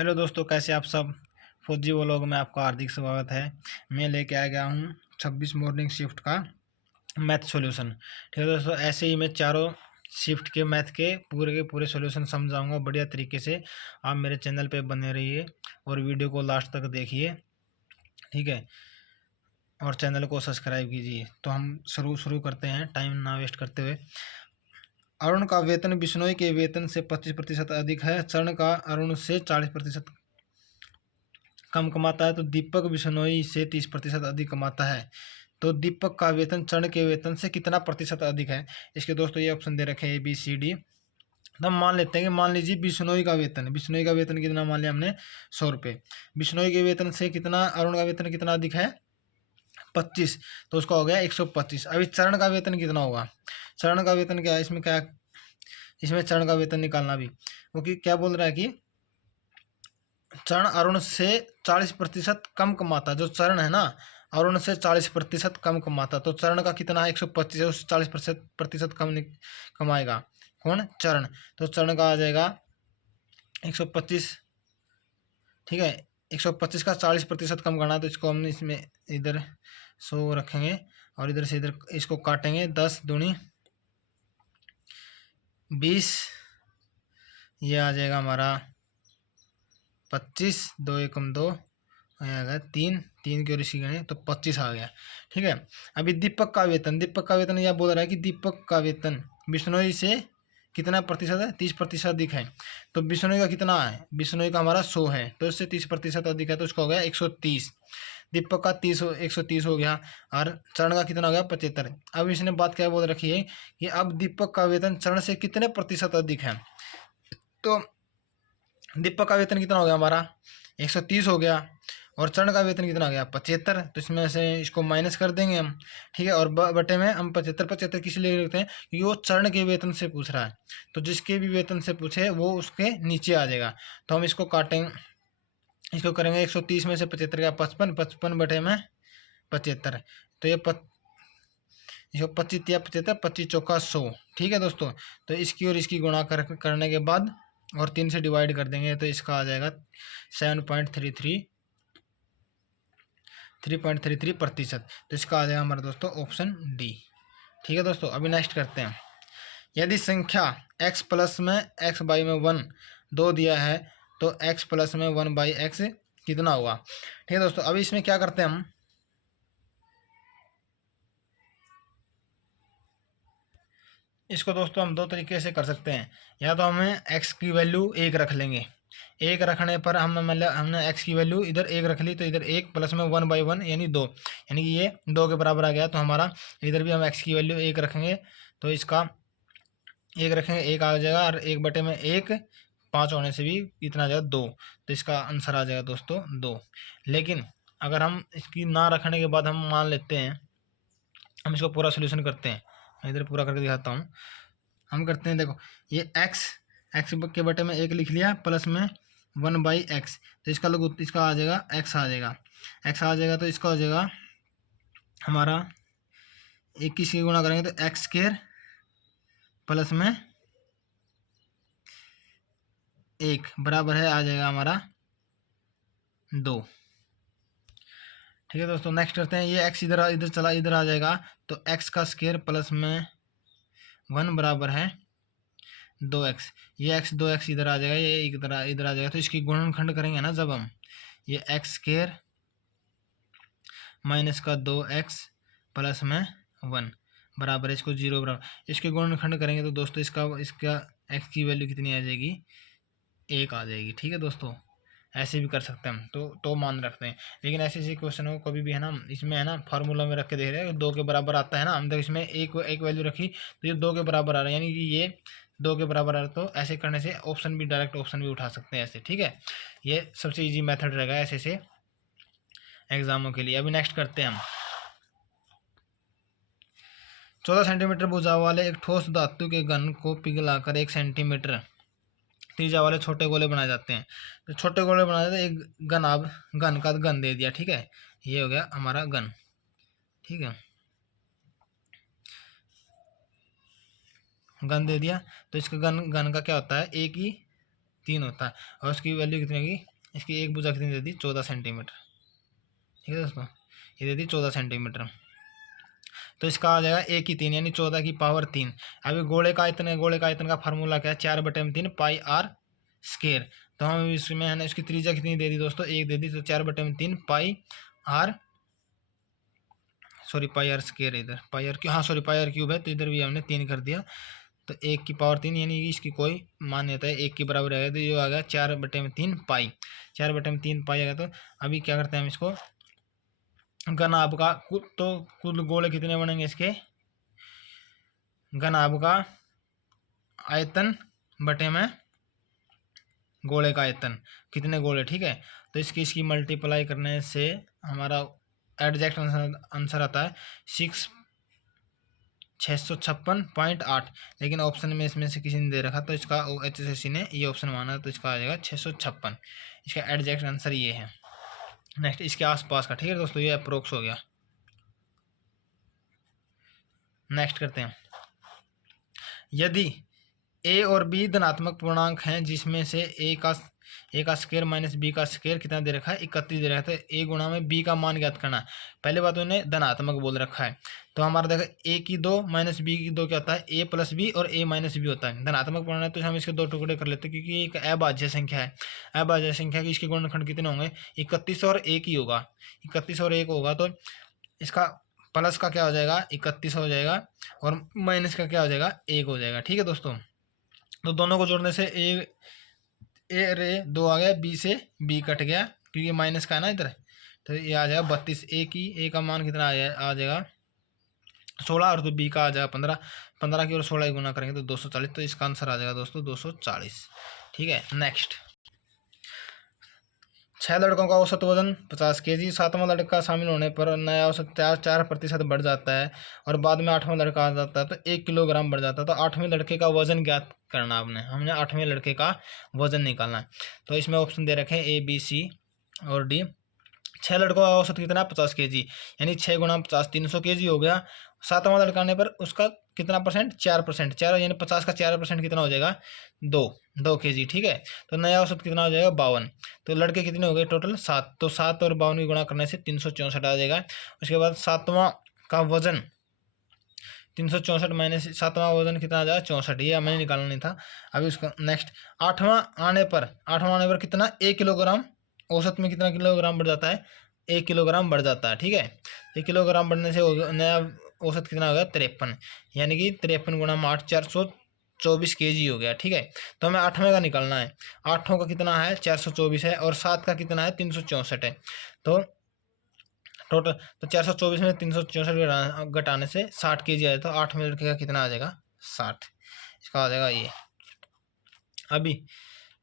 Hello दोस्तों, कैसे आप सब। फौजी व्लॉग में आपका हार्दिक स्वागत है। मैं लेके आ गया हूँ 26 मॉर्निंग शिफ्ट का मैथ सॉल्यूशन। ठीक है दोस्तों, ऐसे ही मैं चारों शिफ्ट के मैथ के पूरे सॉल्यूशन समझाऊंगा बढ़िया तरीके से। आप मेरे चैनल पे बने रहिए और वीडियो को लास्ट तक देखिए, ठीक है। और चैनल को सब्सक्राइब कीजिए। तो हम शुरू करते हैं टाइम ना वेस्ट करते हुए। अरुण का वेतन बिश्नोई के वेतन से 25% अधिक है। चरण का अरुण से 40% कम कमाता है, तो दीपक बिश्नोई से 30% अधिक कमाता है। तो दीपक का वेतन चरण के वेतन से कितना प्रतिशत अधिक है। इसके दोस्तों ये ऑप्शन दे रखे हैं ABCD। तब मान लेते हैं कि मान लीजिए बिश्नोई का वेतन कितना मान लिया हमने 100 रुपये। बिश्नोई के वेतन से कितना, अरुण का वेतन कितना अधिक है 25, तो उसका हो गया 125। अभी चरण का वेतन कितना होगा। चरण का वेतन क्या है, इसमें चरण का वेतन निकालना भी, क्योंकि क्या बोल रहा है कि चरण अरुण से 40% कम कमाता। जो चरण है ना, अरुण से 40% कम कमाता, तो चरण का कितना है 125 है, उससे 40% कम कमाएगा कौन, चरण। तो चरण का आ जाएगा 125, ठीक है। 125 का 40% कम करना, तो इसको हम इसमें इधर 100 रखेंगे और इधर से इधर इसको काटेंगे। 10 दूनी 20, ये आ जाएगा हमारा 25, 2 एकम 2 आ गया 3, 3 की ओर इसी गणे तो 25 आ गया, ठीक है। अभी दीपक का वेतन यह बोल रहा है कि दीपक का वेतन बिश्नोई से कितना प्रतिशत है, 30% अधिक है। तो बिश्नोई का कितना है, बिश्नोई का हमारा 100 है, तो इससे 30% अधिक है, तो उसका हो गया 130। दीपक का 130 हो गया और चरण का कितना हो गया 75। अब इसने बात क्या बोल रखी है कि अब दीपक का वेतन चरण से कितने प्रतिशत अधिक है। तो दीपक का वेतन कितना हो गया हमारा 130 हो गया और चरण का वेतन कितना हो गया 75। तो इसमें से इसको माइनस कर देंगे हम, ठीक है। और बटे में हम 75 किस लिए लिखते हैं, क्योंकि वो चरण के वेतन से पूछ रहा है, तो जिसके भी वेतन से पूछे वो उसके नीचे आ जाएगा। तो हम इसको काटेंगे, इसको करेंगे 130 में से 75 का 55, 55 बटे में 75, तो ये इसको 25 या 75, 25 चौका 100, ठीक है दोस्तों। तो इसकी और इसकी गुणा करने के बाद और 3 से डिवाइड कर देंगे, तो इसका आ जाएगा 3.33%। तो इसका आ जाएगा हमारा दोस्तों ऑप्शन डी, ठीक है दोस्तों। अभी नेक्स्ट करते हैं। यदि संख्या x प्लस में x बाई में 1 2 दिया है, तो x प्लस में 1 बाई एक्स कितना होगा, ठीक है दोस्तों। अभी इसमें क्या करते हैं हम, इसको दोस्तों हम दो तरीके से कर सकते हैं। या तो हमें x की वैल्यू 1 रख लेंगे, 1 रखने पर हम मतलब हमने x की वैल्यू इधर 1 रख ली, तो इधर 1 प्लस में 1 बाई 1 यानी 2, यानी कि ये 2 के बराबर आ गया। तो हमारा इधर भी हम x की वैल्यू 1 रखेंगे, तो इसका 1 रखेंगे, 1 आ जाएगा और 1 बटे में 1, 5 होने से भी इतना आ जाएगा 2, तो इसका आंसर आ जाएगा दोस्तों 2। लेकिन अगर हम इसकी ना रखने के बाद हम मान लेते हैं, हम इसको पूरा सोल्यूशन करते हैं, मैं इधर पूरा करके दिखाता हूँ। हम करते हैं, देखो ये एक्स के बटे में 1 लिख लिया प्लस में 1 बाई एक्स, तो इसका लोग इसका आ जाएगा एक्स आ जाएगा, तो इसका हो जाएगा हमारा 21 की गुणा करेंगे तो एक्स स्क्वायर प्लस में 1 बराबर है आ जाएगा हमारा 2, ठीक है दोस्तों। नेक्स्ट करते हैं, ये एक्स इधर इधर आ जाएगा, तो एक्स का स्क्वायर प्लस में 1 बराबर है 2x। ये x 2x इधर आ जाएगा, ये इधर आ जाएगा, तो इसकी गुणनखंड करेंगे ना जब हम, ये एक्स स्क्वायर माइनस का 2x प्लस में 1 बराबर है इसको 0 बराबर, इसके गुणनखंड करेंगे तो दोस्तों इसका x की वैल्यू कितनी आ जाएगी 1 आ जाएगी, ठीक है दोस्तों। ऐसे भी कर सकते हैं हम, तो मान रखते हैं। लेकिन ऐसे क्वेश्चन को कभी भी है ना, इसमें है ना फार्मूला में रख के देख रहे हैं 2 के बराबर आता है ना, हम देखो इसमें एक वैल्यू रखी तो ये 2 के बराबर आ रहा है, यानी कि ये 2 के बराबर आ रहा है। तो ऐसे करने से ऑप्शन भी डायरेक्ट ऑप्शन भी उठा सकते हैं ऐसे, ठीक है। ये सबसे ईजी मेथड रहेगा ऐसे एग्जामों के लिए। अभी नेक्स्ट करते हैं हम। 14 सेंटीमीटर भुजाव वाले एक ठोस धातु के घन को पिघलाकर 1 सेंटीमीटर त्रिज्या वाले छोटे गोले बनाए जाते हैं। तो छोटे गोले बनाए जाते हैं, एक घन का घन दे दिया, ठीक है। ये हो गया हमारा घन, ठीक है, घन दे दिया। तो इसका घन का क्या होता है, 1 की 3 होता है, और उसकी वैल्यू कितनी होगी, इसकी एक भुजा कितनी दे दी, 14 सेंटीमीटर। ठीक है दोस्तों, ये दे दी 14 सेंटीमीटर। तो इसका आ जाएगा ए की 3 यानी 14 की पावर 3। अभी गोले का आयतन है, गोले का आयतन का फार्मूला क्या है, 4/3 पाई आर स्केयर। तो हम इसमें है ना इसकी त्रिज्या कितनी दे दी दोस्तों, 1 दे दी, तो 4/3 pi r, sorry pi r square, इधर पाई आर क्यों, हाँ सॉरी पाई आर क्यूब है, तो इधर भी हमने 3 कर दिया। तो 1 की पावर 3 यानी कि इसकी कोई मान्यता है 1 के बराबर आएगा, तो ये आ गया 4/3 पाई, 4/3 पाई आएगा। तो अभी क्या करते हैं हम इसको घनाभ का, तो कुल गोले कितने बनेंगे इसके, घनाभ का आयतन बटे में गोले का आयतन, कितने गोले, ठीक है। तो इसकी मल्टीप्लाई करने से हमारा एग्जैक्ट आंसर आता है 656.8। लेकिन ऑप्शन में इसमें से किसी ने दे रखा, तो इसका HSSC ने ये ऑप्शन माना, तो इसका आ जाएगा 656। इसका एग्जैक्ट आंसर ये है। नेक्स्ट इसके आसपास का, ठीक है दोस्तों, ये अप्रोक्स हो गया। नेक्स्ट करते हैं, यदि ए और बी धनात्मक पूर्णांक हैं जिसमें से ए का स्क्वायर माइनस बी का स्क्वायर कितना दे रखा है, 31 दे रखा है, तो ए गुणा में बी का मान ज्ञात करना। पहले बात उन्हें धनात्मक बोल रखा है, तो हमारा देखो ए की 2 माइनस बी की 2 क्या होता है, ए प्लस बी और ए माइनस बी होता है। धनात्मक पूर्णांक है तो हम इसके 2 टुकड़े कर लेते हैं, क्योंकि एक अभाज्य संख्या है। अभाज्य संख्या की इसके गुणनखंड कितने होंगे, 31 और 1 ही होगा, 31 और 1 होगा, तो इसका प्लस का क्या हो जाएगा, 31 हो जाएगा, और माइनस का क्या हो जाएगा, 1 हो जाएगा। ठीक है दोस्तों, तो दोनों को जोड़ने से ए रे 2 आ गया, बी से बी कट गया क्योंकि माइनस का है ना इधर, तो ये आ जाएगा 32। ए का मान कितना आ जाएगा 16, और तो बी का आ जाएगा 15। 15 की और 16 गुना करेंगे तो 240, तो इसका आंसर आ जाएगा दोस्तों 240। ठीक है, नेक्स्ट 6 लड़कों का औसत वजन 50 kg, 7वां लड़का शामिल होने पर नया औसत 4% बढ़ जाता है, और बाद में 8वां लड़का आ जाता है तो 1 किलोग्राम बढ़ जाता है। तो 8वें लड़के का वजन ज्ञात करना हमने 8वें लड़के का वजन निकालना है। तो इसमें ऑप्शन दे रखे हैं ए, बी, सी और डी। 6 लड़कों का औसत कितना, 50 kg, यानी 6 गुणा 50 300 kg हो गया। 7वां लड़का आने पर उसका कितना परसेंट, 4%, 4 यानी 50 का 4% कितना हो जाएगा, 2 kg। ठीक है, तो नया औसत कितना हो जाएगा, 52। तो लड़के कितने हो गए टोटल, 7, तो 7 और 52 की गुणा करने से 364 आ जाएगा। उसके बाद 7वां का वजन 364 माइनस 7वां वजन कितना आ जाएगा, 64, ये मैंने निकालना नहीं था। अभी उसका नेक्स्ट 8वां आने पर कितना, 1 किलोग्राम, औसत में कितना किलोग्राम बढ़ जाता है, 1 किलोग्राम बढ़ जाता है। ठीक है, 1 किलोग्राम बढ़ने से नया औसत कितना हो गया, 53, यानी कि 53 गुणा 8 424 kg हो गया। ठीक है, तो हमें 8वें का निकालना है। 8वां का कितना है, 424 है, और 7 का कितना है, 364 है। तो टोटल तो 424 में 364 घटाने से 60 kg आया, तो 8वें लड़के का कितना आ जाएगा, 60। इसका आ जाएगा ये। अभी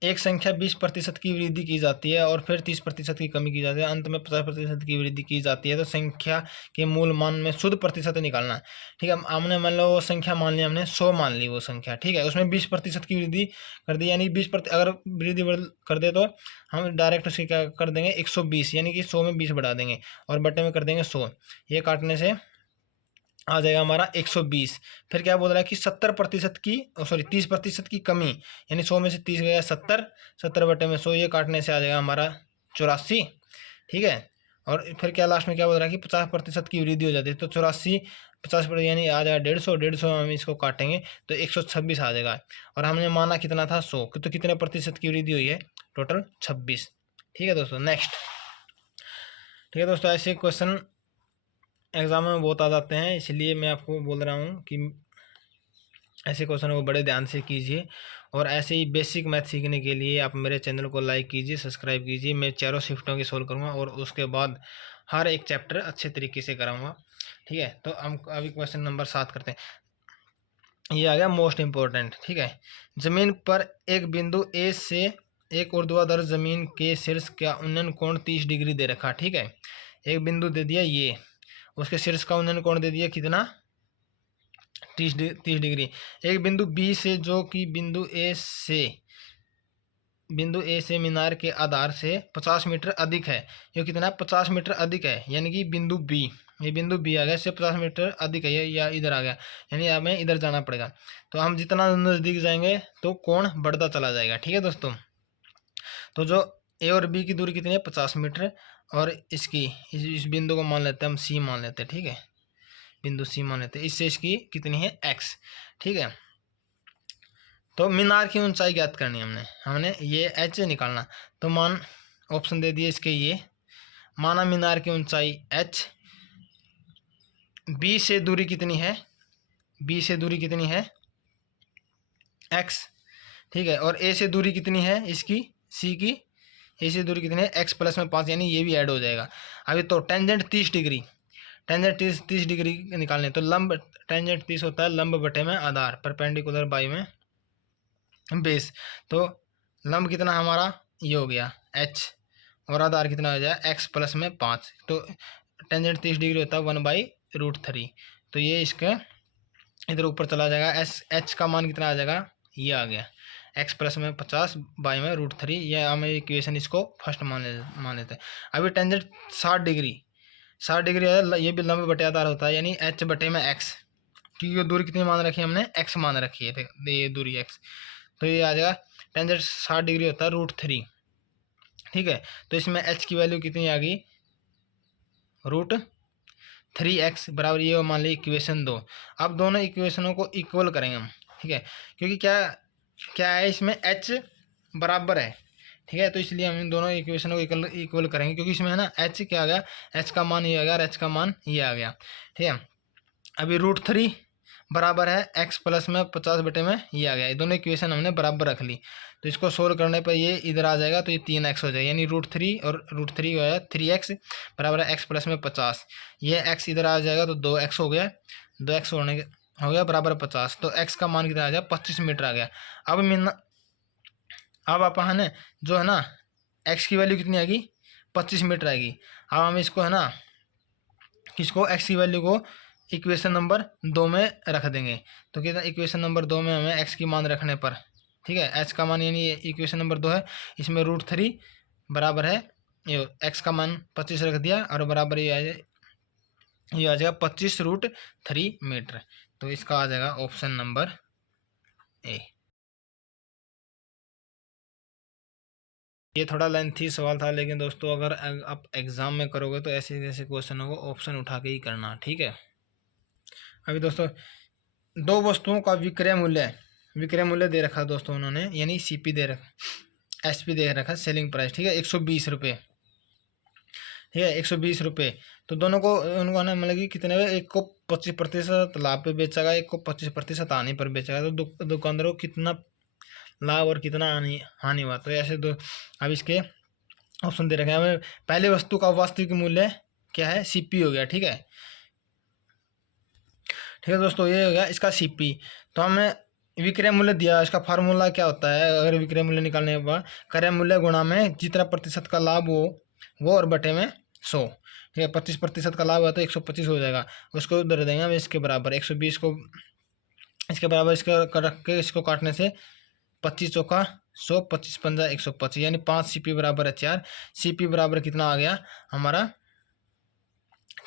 एक संख्या 20% की वृद्धि की जाती है और फिर 30% की कमी की जाती है, अंत में 50% की वृद्धि की जाती है, तो संख्या के मूल मान में शुद्ध प्रतिशत निकालना है। ठीक है, हमने मान लो वो संख्या मान ली, हमने 100 मान ली वो संख्या। ठीक है, उसमें 20% की वृद्धि कर दी, यानी 20% अगर वृद्धि कर दे तो हम डायरेक्ट उसकी क्या कर देंगे, 120, यानी कि 100 में 20 बढ़ा देंगे और बटे में कर देंगे 100। ये काटने से आ जाएगा हमारा 120। फिर क्या बोल रहा है कि 70% की, सॉरी 30% की कमी, यानी 100 में से 30 गया 70, 70 बटे में 100, ये काटने से आ जाएगा हमारा 84। ठीक है, और फिर क्या लास्ट में क्या बोल रहा है कि 50% की वृद्धि हो जाती है, तो 84 50% यानी आ जाएगा 150 में हम इसको काटेंगे तो 126 आ जाएगा। और हमने माना कितना था, 100, तो कितने प्रतिशत की वृद्धि हुई है, टोटल 26। ठीक है दोस्तों, नेक्स्ट। ठीक है दोस्तों, ऐसे क्वेश्चन एग्जाम में बहुत आ जाते हैं, इसलिए मैं आपको बोल रहा हूँ कि ऐसे क्वेश्चन को बड़े ध्यान से कीजिए। और ऐसे ही बेसिक मैथ सीखने के लिए आप मेरे चैनल को लाइक कीजिए, सब्सक्राइब कीजिए। मैं चारों शिफ्टों की सोल्व करूँगा और उसके बाद हर एक चैप्टर अच्छे तरीके से कराऊँगा। ठीक है, तो हम अभी क्वेश्चन नंबर 7 करते हैं। ये आ गया मोस्ट इम्पोर्टेंट। ठीक है, ज़मीन पर एक बिंदु ए से एक ऊर्ध्वाधर जमीन के शीर्ष का उन्नयन कोण 30 डिग्री दे रखा। ठीक है, एक बिंदु दे दिया ये, उसके शीर्ष का उन्नयन कोण दे दिया कितना, 30 डिग्री। एक बिंदु बी से जो कि बिंदु ए से मीनार के आधार से 50 मीटर अधिक है, ये कितना 50 मीटर अधिक है, यानी कि बिंदु बी, ये बिंदु बी आ गया, इससे 50 मीटर अधिक है, या इधर आ गया, यानी हमें इधर जाना पड़ेगा। तो हम जितना नज़दीक जाएंगे तो कोण बढ़ता चला जाएगा। ठीक है दोस्तों, तो जो ए और बी की दूरी कितनी है 50 मीटर, और इसकी इस बिंदु को मान लेते हैं हम सी मान लेते हैं, ठीक है, बिंदु सी मान लेते हैं, इससे इसकी कितनी है एक्स, ठीक है। तो मीनार की ऊंचाई ज्ञात करनी है हमने ये एच निकालना। तो मान ऑप्शन दे दिए इसके, ये माना मीनार की ऊंचाई एच, बी से दूरी कितनी है, बी से दूरी कितनी है एक्स, ठीक है, और ए से दूरी कितनी है इसकी सी की, ए से दूरी कितनी है एक्स प्लस में 5, यानी ये भी ऐड हो जाएगा। अभी तो टेंजेंट 30 डिग्री, टेंजेंट 30 डिग्री निकालने, तो लंब टेंजेंट 30 होता है लंब बटे में आधार, परपेंडिकुलर बाई में बेस। तो लंब कितना हमारा ये हो गया एच, और आधार कितना हो जाए एक्स प्लस में 5, तो टेंजेंट 30 डिग्री होता है 1/√3। तो ये इसके इधर ऊपर चला जाएगा, एस एच का मान कितना आ जाएगा, ये आ गया एक्स प्लस में 50 बाई में √3, ये हमें इक्वेशन इसको फर्स्ट मान लेते हैं। अभी टेंजेंट 60 डिग्री, 60 डिग्री है, ये भी लंब बटे आधार होता है, यानी एच बटे में एक्स, क्योंकि ये दूरी कितनी मान रखी है हमने एक्स मान रखी है, ये दूरी एक्स, तो ये आ जाएगा टेंजेंट 60 डिग्री होता है √3, ठीक है। तो इसमें एच की वैल्यू कितनी आ गई √3x बराबर, ये मान ली इक्वेशन 2। अब दोनों इक्वेशनों को इक्वल करेंगे हम, ठीक है, क्योंकि क्या क्या है इसमें एच बराबर है, ठीक है, तो इसलिए हम इन दोनों इक्वेशनों को इक्वल करेंगे, क्योंकि इसमें है ना एच क्या आ गया, एच का मान ये आ गया और एच का मान ये आ गया, ठीक है। अभी √3 बराबर है एक्स प्लस में 50 बटे में ये आ गया, ये दोनों इक्वेशन हमने बराबर रख ली, तो इसको सोल्व करने पर ये इधर आ जाएगा, तो ये 3x हो जाएगा, यानी √3 और √3 हो जाएगा 3x बराबर है एक्स प्लस में 50, ये x इधर आ जाएगा तो 2x हो गया, 2x हो गया बराबर 50, तो x का मान कितना आ जाएगा 25 मीटर आ गया। अब अपन जो है ना x की वैल्यू कितनी आएगी 25 मीटर आएगी। अब हम इसको है ना किसको x की वैल्यू को इक्वेशन नंबर 2 में रख देंगे, तो कितना इक्वेशन नंबर 2 में हमें x की मान रखने पर, ठीक है, h का मान यानी इक्वेशन नंबर 2 है, इसमें √3 बराबर है ये x का मान 25 रख दिया, और बराबर ये आ जाएगा 25√3 मीटर, तो इसका आ जाएगा ऑप्शन नंबर ए। ये थोड़ा लेंथी सवाल था, लेकिन दोस्तों अगर आप एग्जाम में करोगे तो ऐसे ऐसे क्वेश्चनों को ऑप्शन उठा के ही करना, ठीक है। अभी दोस्तों दो वस्तुओं का विक्रय मूल्य दे रखा दोस्तों उन्होंने, यानी सीपी दे रखा, एसपी दे रखा, सेलिंग प्राइस, ठीक है, 120 रुपये, ठीक है, 120 रुपये। तो दोनों को उनको ना मतलब कि कितने, एक को 25% लाभ पे बेचा गया, एक को 25% हानि पर बेचा गया, तो दुकानदारों को कितना लाभ और कितना हानि हुआ, तो ऐसे दो अब इसके ऑप्शन दे रखे हैं हमें। पहले वस्तु का वास्तविक मूल्य क्या है सीपी हो गया, ठीक है, ठीक है दोस्तों, ये हो गया इसका सीपी। तो हमें विक्रय मूल्य दिया, इसका फार्मूला क्या होता है, अगर विक्रय मूल्य निकालने के बाद क्रय मूल्य गुणा में जितना प्रतिशत का लाभ हो वो और बटे में 100, ठीक है, 25% का लाभ हुआ तो 125 हो जाएगा, उसको उधर देंगे हम इसके बराबर 120 को इसके बराबर, इसका रख के इसको काटने से 25 चौका 100, 25 पंजा 125, यानी 5 सीपी बराबर है 4, सीपी बराबर कितना आ गया हमारा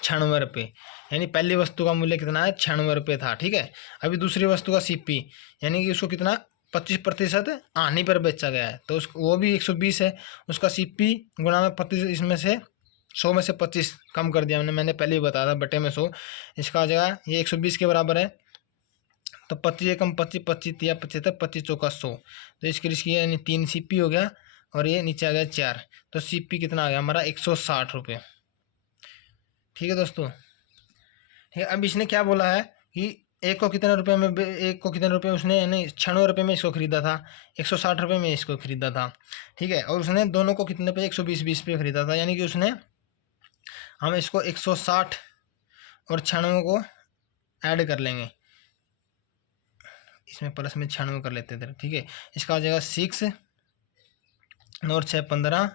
96 रुपये, यानी पहली वस्तु का मूल्य कितना है 96 रुपये था, ठीक है। अभी दूसरी वस्तु का सीपी यानी कि उसको कितना 25% हानि पर बेचा गया है, तो उसको वो भी 120 है, उसका सीपी गुणा में 25, इसमें से 100 में से 25 कम कर दिया मैंने पहले ही बताया था बटे में 100, इसका आ जाएगा ये 120 के बराबर है, तो 25 कम 25, 25 या 75, 25 चौका 100, तो इसकी यानी 3 सीपी हो गया, और ये नीचे आ गया 4, तो सीपी कितना आ गया हमारा 160 रुपये, ठीक है दोस्तों, ठीक है। अब इसने क्या बोला है कि एक को कितने रुपए उसने नहीं 96 रुपये में इसको खरीदा था, 160 रुपये में इसको खरीदा था, ठीक है, और उसने दोनों को कितने पे 120 पे खरीदा था, यानी कि उसने हम इसको 160 और 96 को ऐड कर लेंगे, इसमें प्लस में 96 कर लेते थे, ठीक है, इसका आ जाएगा 6 और 6 15,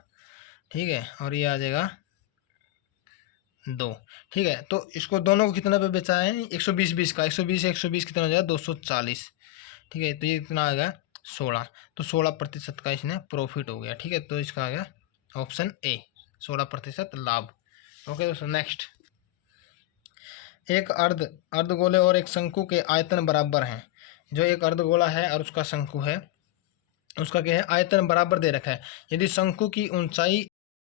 ठीक है, और ये आ जाएगा 2, ठीक है। तो इसको दोनों को कितना पे बेचा है 120 का, 120 कितना हो जाएगा 240, ठीक है, तो ये कितना आ गया 16, तो 16% का इसने प्रॉफिट हो गया, ठीक है, तो इसका आ गया ऑप्शन ए 16% लाभ। ओके दोस्तों, नेक्स्ट, एक अर्धगोले और एक शंकु के आयतन बराबर हैं, जो एक अर्धगोला है और उसका शंकु है, उसका क्या है, आयतन बराबर दे रखा है। यदि शंकु की ऊंचाई